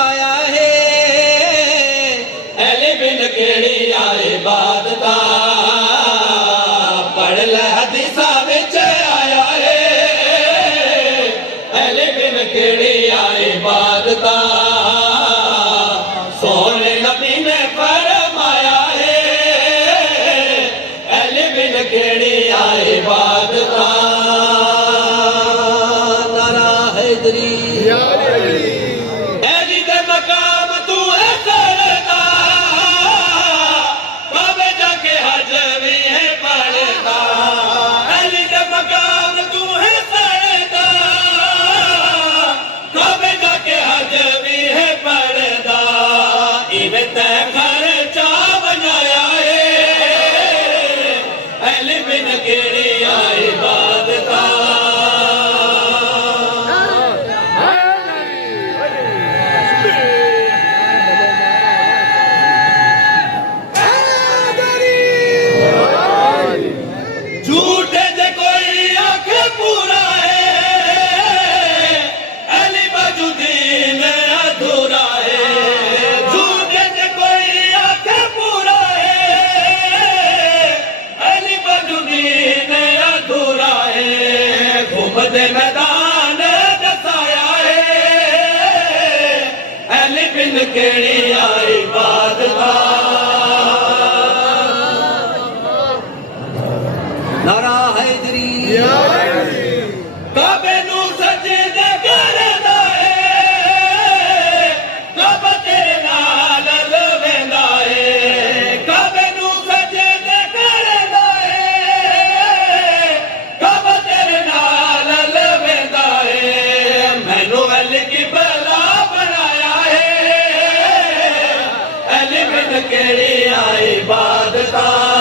आया है अली बिन केड़ी आए इबादता पढ़ ले हदीसा विच आया है अली बिन केड़ी आए इबादता सोने नबी ने फरमाया है अली बिन केड़ी आए इबादता नारा हैदरी मैदान दसाया है अली बिन केड़ी आई इबादता नारा हैदरी काबे नू सजदे करदा है काबा तेरे नाल लवेंदा है काबे नू सजदे करदा है काबा तेरे नाल लवेंदा है मैनू अली की बला बनाया है अली बिन केड़ी आई इबादता